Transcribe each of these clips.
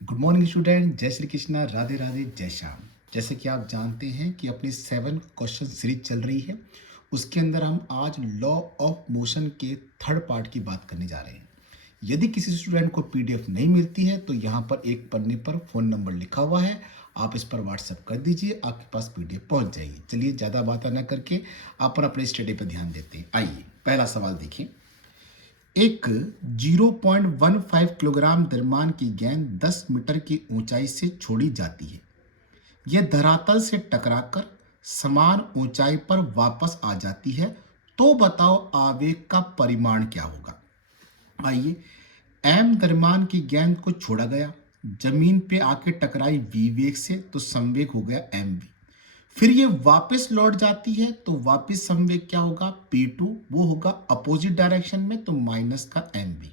Good morning student. जय श्री कृष्णा, राधे राधे, जय श्याम। जैसे कि आप जानते हैं कि अपनी 7 क्वेश्चन सीरीज चल रही है, उसके अंदर हम आज लॉ ऑफ मोशन के थर्ड पार्ट की बात करने जा रहे हैं। यदि किसी स्टूडेंट को पीडीएफ नहीं मिलती है तो यहाँ पर एक पन्ने पर फ़ोन नंबर लिखा हुआ है, आप इस पर व्हाट्सएप कर दीजिए, आपके पास पीडीएफ पहुँच जाएगी। चलिए ज़्यादा बात ना करके आप अपने स्टडी पर ध्यान देते हैं। आइए पहला सवाल देखिए। एक 0.15 किलोग्राम द्रव्यमान की गेंद 10 मीटर की ऊंचाई से छोड़ी जाती है। यह धरातल से टकराकर समान ऊंचाई पर वापस आ जाती है। तो बताओ आवेग का परिमाण क्या होगा। आइए, एम द्रव्यमान की गेंद को छोड़ा गया, जमीन पे आके टकराई वी वेग से, तो संवेग हो गया एम वी। फिर ये वापस लौट जाती है तो वापस संवेग क्या होगा, P2, वो होगा अपोजिट डायरेक्शन में, तो माइनस का mv।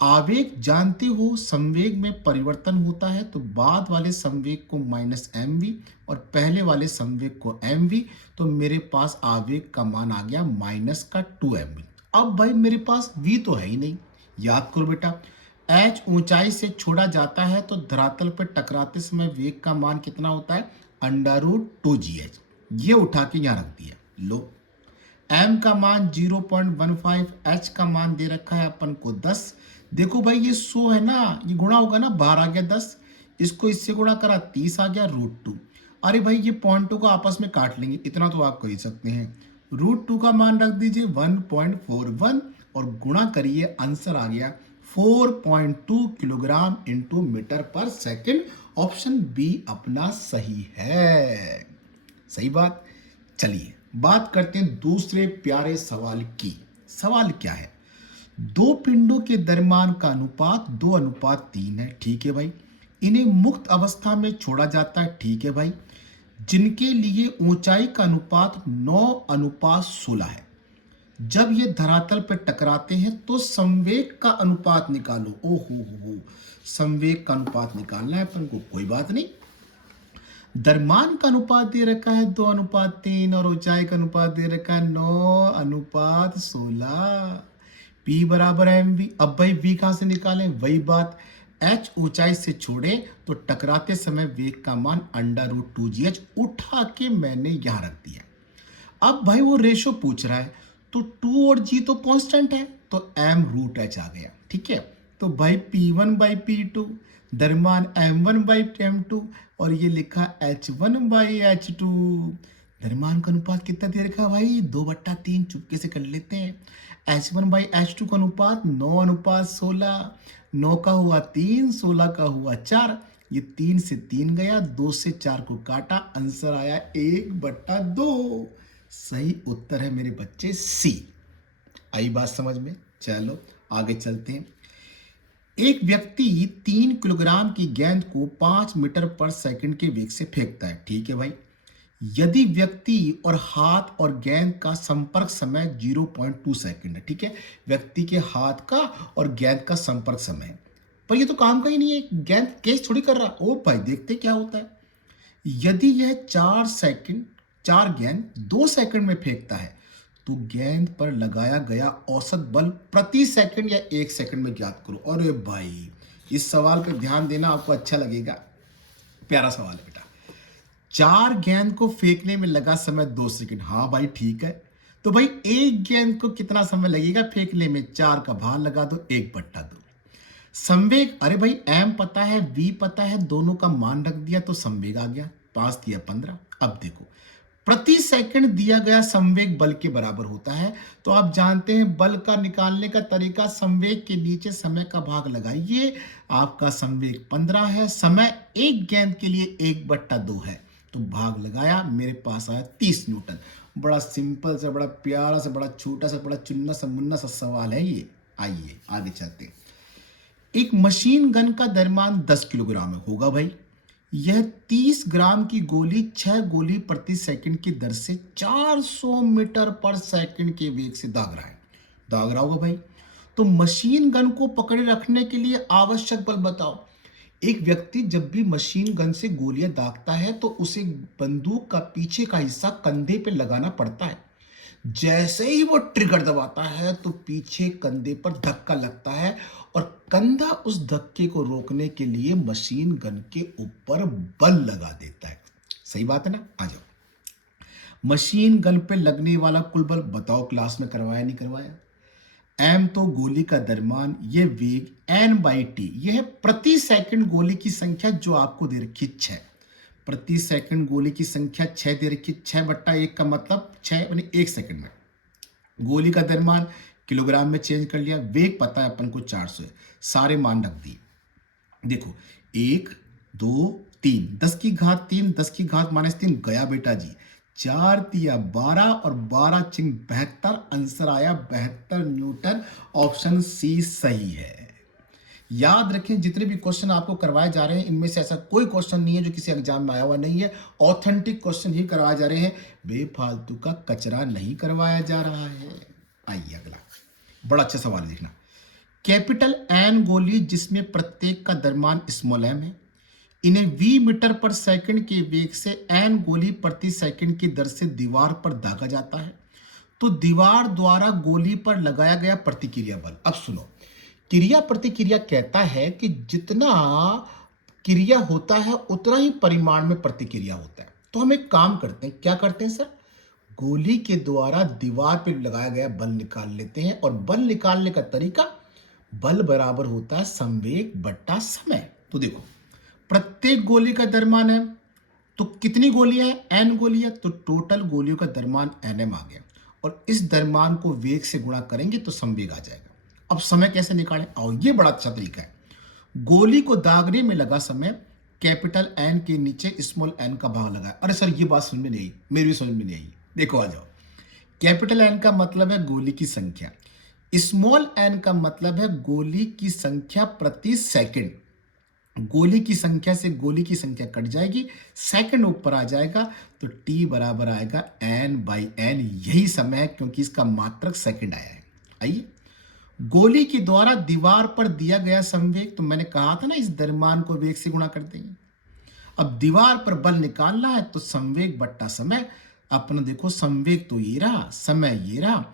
आवेग जानते हो संवेग में परिवर्तन होता है, तो बाद वाले संवेग को माइनस mv और पहले वाले संवेग को mv, तो मेरे पास आवेग का मान आ गया माइनस का 2mv। अब भाई मेरे पास v तो है ही नहीं, याद करो बेटा, h ऊंचाई से छोड़ा जाता है तो धरातल पर टकराते समय वेग का मान कितना होता है, √2gh। ये उठा के यहाँ रख दिया। लो, m का मान 0.15, h का मान दे रखा है अपन को 10। देखो भाई ये 100 है ना, ये गुणा होगा ना, बाहर आ गया 10, इसको इससे गुणा करा 30 आ गया √2। अरे भाई ये पॉइंटों को आपस में काट लेंगे, इतना तो आप कह सकते हैं। √2 का मान रख दीजिए 1.41 और गुणा करिए, आंसर आ गया 4.2 किलोग्राम इंटू मीटर पर सेकेंड। ऑप्शन बी अपना सही है। सही बात। चलिए बात करते हैं दूसरे प्यारे सवाल की। सवाल क्या है, दो पिंडों के द्रव्यमान का अनुपात 2:3 है। ठीक है भाई। इन्हें मुक्त अवस्था में छोड़ा जाता है। ठीक है भाई। जिनके लिए ऊंचाई का अनुपात 9:16 है। जब ये धरातल पर टकराते हैं तो संवेग का अनुपात निकालो। ओहो हो, संवेग का अनुपात निकालना है अपन को, कोई बात नहीं। द्रव्यमान का अनुपात दे रखा है 2:3 और ऊंचाई का अनुपात दे रखा है 9:16। P बराबर है mv। अब भाई v कहां से निकालें, वही बात, h ऊंचाई से छोड़े तो टकराते समय वेग का मान √2gh उठा के मैंने यहां रख दिया। अब भाई वो रेशो पूछ रहा है, तो 2 और g तो कांस्टेंट है, तो m√h आ गया। ठीक है। तो भाई P1/P2, द्रव्यमान m1/m2 और ये लिखा h1/h2। द्रव्यमान का अनुपात कितना दे रखा है भाई, 2/3। चुपके से कर लेते हैं। h1/h2 का अनुपात 9:16। 9 का हुआ 3, 16 का हुआ 4, ये 3 से 3 गया, 2 से 4 को काटा, आंसर आया 1/2। सही उत्तर है मेरे बच्चे सी। आई बात समझ में। चलो आगे चलते हैं। एक व्यक्ति 3 किलोग्राम की गेंद को 5 मीटर पर सेकंड के वेग से फेंकता है। ठीक है भाई। यदि व्यक्ति और हाथ और गेंद का संपर्क समय 0.2 सेकंड है। ठीक है। व्यक्ति के हाथ का और गेंद का संपर्क समय है। पर ये तो काम का ही नहीं है, गेंद केस थोड़ी कर रहा। ओ भाई देखते क्या होता है। यदि यह 4 गेंद 2 सेकंड में फेंकता है तो गेंद पर लगाया गया औसत बल प्रति सेकंड या 1 सेकंड में ज्ञात करो। अरे भाई इस सवाल पर ध्यान देना, आपको अच्छा लगेगा। प्यारा सवाल है बेटा। 4 गेंद को फेंकने में लगा समय 2 सेकंड। हाँ भाई ठीक है। तो भाई एक गेंद को कितना समय लगेगा फेंकने में, 4 का भार लगा दो, 1/2। संवेग, अरे भाई m पता है, v पता है, दोनों का मान रख दिया तो संवेग आ गया, 5 दिया 15। अब देखो, प्रति सेकंड दिया गया संवेग बल के बराबर होता है, तो आप जानते हैं बल का निकालने का तरीका, संवेग के नीचे समय का भाग लगाइए। आपका संवेग 15 है, समय एक गेंद के लिए 1/2 है, तो भाग लगाया, मेरे पास आया 30 न्यूटन। बड़ा सिंपल से, बड़ा प्यारा से, बड़ा छोटा सा, बड़ा चुन्ना सा मुन्ना सा सवाल है ये। आइए आगे चलते हैं। एक मशीन गन का द्रव्यमान 10 किलोग्राम होगा भाई। यह 30 ग्राम की गोली 6 गोली प्रति सेकंड की दर से 400 मीटर पर सेकंड के वेग से दाग रहा होगा भाई। तो मशीन गन को पकड़े रखने के लिए आवश्यक बल बताओ। एक व्यक्ति जब भी मशीन गन से गोलियां दागता है तो उसे बंदूक का पीछे का हिस्सा कंधे पे लगाना पड़ता है। जैसे ही वो ट्रिगर दबाता है तो पीछे कंधे पर धक्का लगता है और कंधा उस धक्के को रोकने के लिए मशीन गन के ऊपर बल लगा देता है। सही बात है ना? आ जाओ। मशीन गन पे लगने वाला कुल बल बताओ, क्लास में करवाया नहीं करवाया? एम तो गोली का द्रव्यमान, ये वेग एन बाई टी, यह है प्रति सेकंड गोली की संख्या जो आपको दे रखी 6। प्रति सेकंड गोली की संख्या 6 दे रखी, 6/1 का मतलब 6 यानी 1 सेकंड में। गोली का द्रव्यमान किलोग्राम में चेंज कर लिया, वेग पता है अपन को 400 है, सारे मान रख दिए। देखो 1 2 3, 10⁻3, 10⁻−3 गया बेटा जी। 4 तिया 12 और 12 चिंग 72, आंसर आया 72 न्यूटन। ऑप्शन सी सही है। याद रखें जितने भी क्वेश्चन आपको करवाए जा रहे हैं इनमें से ऐसा कोई क्वेश्चन नहीं है जो किसी एग्जाम में आया हुआ नहीं है, ऑथेंटिक क्वेश्चन ही करवाए जा रहे हैं, बेफालतू का कचरा नहीं करवाया जा रहा है। आइए अगला, बड़ा अच्छा सवाल देखना। कैपिटल एन गोली जिसमें प्रत्येक का द्रव्यमान स्मॉल एम है, इन्हें v मीटर पर सेकंड के वेग से एन गोली प्रति सेकंड की दर से दीवार पर दागा जाता है, तो दीवार द्वारा गोली पर लगाया गया प्रतिक्रिया बल। अब सुनो, क्रिया प्रतिक्रिया कहता है कि जितना क्रिया होता है उतना ही परिमाण में प्रतिक्रिया होता है। तो हम एक काम करते हैं, क्या करते हैं सर, गोली के द्वारा दीवार पर लगाया गया बल निकाल लेते हैं, और बल निकालने का तरीका, बल बराबर होता है संवेग बट्टा समय। तो देखो प्रत्येक गोली का द्रव्यमान है, तो कितनी गोलियां हैं, एन गोलियां, तो टोटल गोलियों का द्रव्यमान एनएम आ गया, और इस द्रव्यमान को वेग से गुणा करेंगे तो संवेग आ जाएगा। अब समय कैसे निकालें, आओ ये बड़ा अच्छा तरीका है। गोली को दागने में लगा समय कैपिटल एन के नीचे स्मॉल एन का भाग लगाया। अरे सर ये बात समझ में नहीं आई, मेरी भी समझ में नहीं आई। देखो आ जाओ, कैपिटल एन का मतलब है गोली की संख्या, स्मॉल एन का मतलब है गोली की संख्या प्रति सेकंड। गोली की संख्या से गोली की संख्या कट जाएगी, सेकंड ऊपर आ जाएगा, तो टी बराबर आएगा एन बाई एन। यही समय है क्योंकि इसका मात्रक सेकंड आया है। आइए, गोली के द्वारा दीवार पर दिया गया संवेग, तो मैंने कहा था ना इस द्रव्यमान को वेग से गुणा कर देंगे। अब दीवार पर बल निकालना है तो संवेग बट्टा समय। अपना देखो संवेग तो ये रहा, समय ये रहा,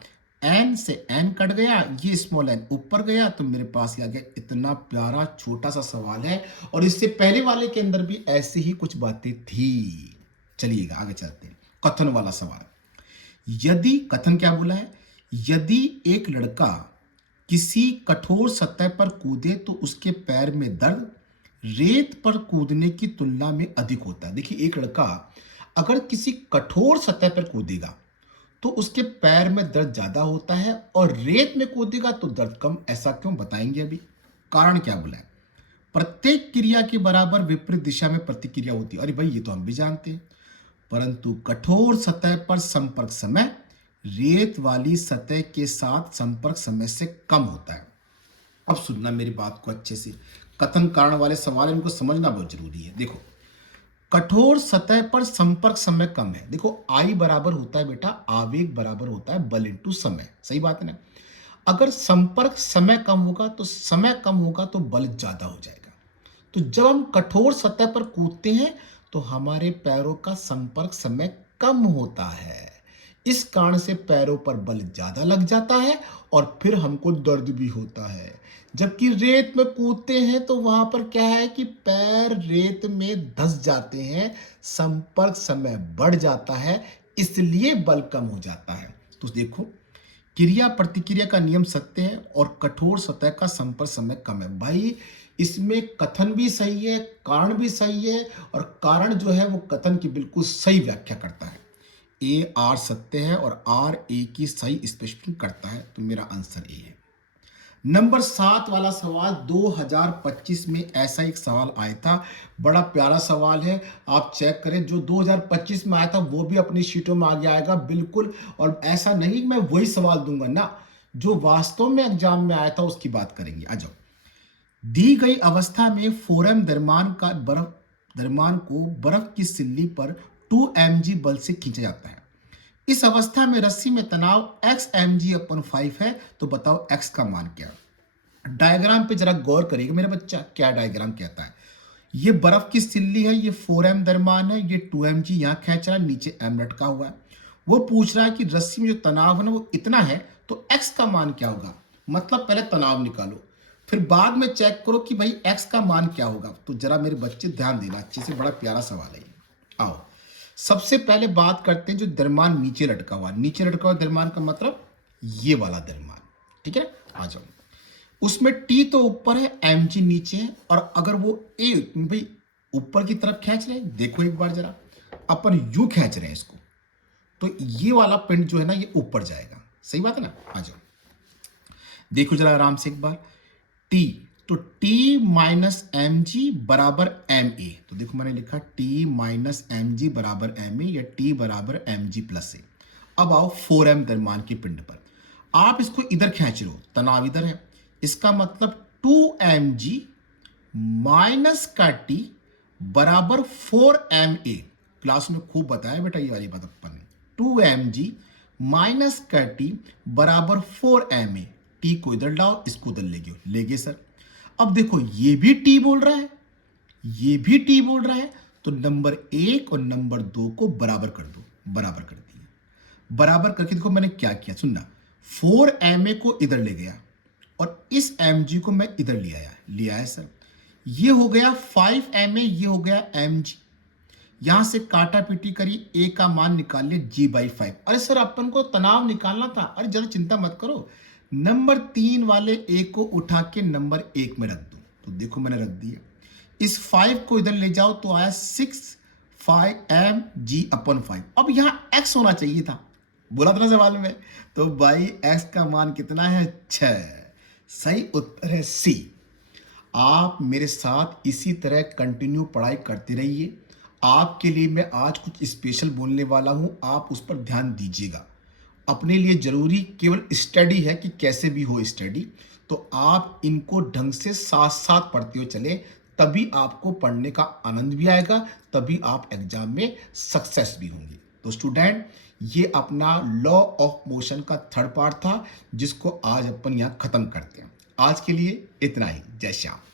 एन से एन कट गया, ये स्मॉल एन ऊपर गया, तो मेरे पास आ गया। इतना प्यारा छोटा सा सवाल है, और इससे पहले वाले के अंदर भी ऐसी ही कुछ बातें थी। चलिएगा आगे चलते हैं। कथन वाला सवाल, यदि, कथन क्या बोला है, यदि एक लड़का किसी कठोर सतह पर कूदे तो उसके पैर में दर्द रेत पर कूदने की तुलना में अधिक होता है। देखिए एक लड़का अगर किसी कठोर सतह पर कूदेगा तो उसके पैर में दर्द ज्यादा होता है, और रेत में कूदेगा तो दर्द कम। ऐसा क्यों, बताएंगे अभी। कारण क्या बोला है, प्रत्येक क्रिया के बराबर विपरीत दिशा में प्रतिक्रिया होती है। अरे भाई ये तो हम भी जानते हैं, परंतु कठोर सतह पर संपर्क समय रेत वाली सतह के साथ संपर्क समय से कम होता है। अब सुनना मेरी बात को अच्छे से, कथन कारण वाले सवाल इनको समझना बहुत जरूरी है। देखो कठोर सतह पर संपर्क समय कम है। देखो आई बराबर होता है बेटा, आवेग बराबर होता है बल इंटू समय। सही बात है ना? अगर संपर्क समय कम होगा तो समय कम होगा तो बल ज्यादा हो जाएगा। तो जब हम कठोर सतह पर कूदते हैं तो हमारे पैरों का संपर्क समय कम होता है, इस कारण से पैरों पर बल ज्यादा लग जाता है और फिर हमको दर्द भी होता है। जबकि रेत में कूदते हैं तो वहां पर क्या है कि पैर रेत में धंस जाते हैं, संपर्क समय बढ़ जाता है, इसलिए बल कम हो जाता है। तो देखो क्रिया प्रतिक्रिया का नियम सत्य है और कठोर सतह का संपर्क समय कम है। भाई इसमें कथन भी सही है, कारण भी सही है, और कारण जो है वो कथन की बिल्कुल सही व्याख्या करता है। ए आर सत्य है और आर ए की सही स्पेसिफिक करता है, तो मेरा आंसर ए है। नंबर 7 वाला सवाल 2025 में ऐसा एक सवाल आया था, बड़ा प्यारा सवाल है, आप चेक करें। जो 2025 में आया था वो भी अपनी शीटों में आगे आएगा बिल्कुल, और ऐसा नहीं मैं वही सवाल दूंगा ना, जो वास्तव में एग्जाम में आया था उसकी बात करेंगे। आ जाओ, दी गई अवस्था में फोरम द्रव्यमान को बर्फ की सिल्ली पर 2 mg बल से खींचा जाता है। इस अवस्था में रस्सी में तनाव x mg/5 है, तो बताओ x का मान क्या। डायग्राम पे जरा गौर करिएगा मेरा बच्चा, क्या डायग्राम कहता है। ये बर्फ की सिल्ली है, ये 4m द्रव्यमान है, ये 2 mg यहाँ खींच रहा है, नीचे m लटका हुआ है। वो पूछ रहा है कि रस्सी में जो तनाव है ना वो इतना है, तो एक्स का मान क्या होगा। मतलब पहले तनाव निकालो, फिर बाद में चेक करो कि भाई एक्स का मान क्या होगा। तो जरा मेरे बच्चे ध्यान देना अच्छे से, बड़ा प्यारा सवाल है ये। आओ सबसे पहले बात करते हैं जो द्रव्यमान नीचे लटका हुआ, नीचे लटका हुआ द्रव्यमान का मतलब ये वाला द्रव्यमान, ठीक है। आ जाओ, उसमें टी तो ऊपर है, एम जी नीचे है, और अगर वो ए भाई ऊपर की तरफ खींच रहे हैं, देखो एक बार जरा, अपन यूं खींच रहे हैं इसको, तो ये वाला पिंड जो है ना ये ऊपर जाएगा, सही बात है ना। आ जाओ देखो जरा आराम से एक बार, टी, तो टी माइनस एम जी बराबर एम ए, तो देखो मैंने लिखा टी माइनस एम जी बराबर एम ए, या टी बराबर एम जी प्लस ए। अब आओ 4m द्रव्यमान के पिंड पर, आप इसको इधर खींच रहे हो, तनाव इधर है, इसका मतलब 2mg माइनस का टी बराबर 4ma। क्लास में खूब बताया बेटा ये वाली बात अपन ने, 2mg माइनस का टी बराबर 4ma। टी को इधर लाओ, इसको उधर ले गए सर। अब देखो ये भी टी बोल रहा है, ये भी टी बोल रहा है, तो नंबर 1 और नंबर 2 को बराबर कर दो, बराबर कर दिया। बराबर करके देखो मैंने क्या किया, सुनना, 4ma को इधर ले गया और इस mg को मैं इधर ले आया सर। ये हो गया 5ma, ये हो गया mg। यहां से काटा पीटी करी, a का मान निकाल ले g/5। अरे सर अपन को तनाव निकालना था। अरे ज्यादा चिंता मत करो, नंबर 3 वाले a को उठा के नंबर 1 में रख दो, तो देखो मैंने रख दिया। इस 5 को इधर ले जाओ तो आया 6/5mg/5। अब यहां x होना चाहिए था, बोला था ना सवाल में, तो भाई x का मान कितना है, 6। सही उत्तर है सी। आप मेरे साथ इसी तरह कंटिन्यू पढ़ाई करते रहिए। आपके लिए मैं आज कुछ स्पेशल बोलने वाला हूं, आप उस पर ध्यान दीजिएगा। अपने लिए जरूरी केवल स्टडी है कि कैसे भी हो स्टडी, तो आप इनको ढंग से साथ साथ पढ़ते हुए चले, तभी आपको पढ़ने का आनंद भी आएगा, तभी आप एग्जाम में सक्सेस भी होंगे। तो स्टूडेंट, ये अपना लॉ ऑफ मोशन का थर्ड पार्ट था, जिसको आज अपन यहाँ खत्म करते हैं। आज के लिए इतना ही। जय श्याम।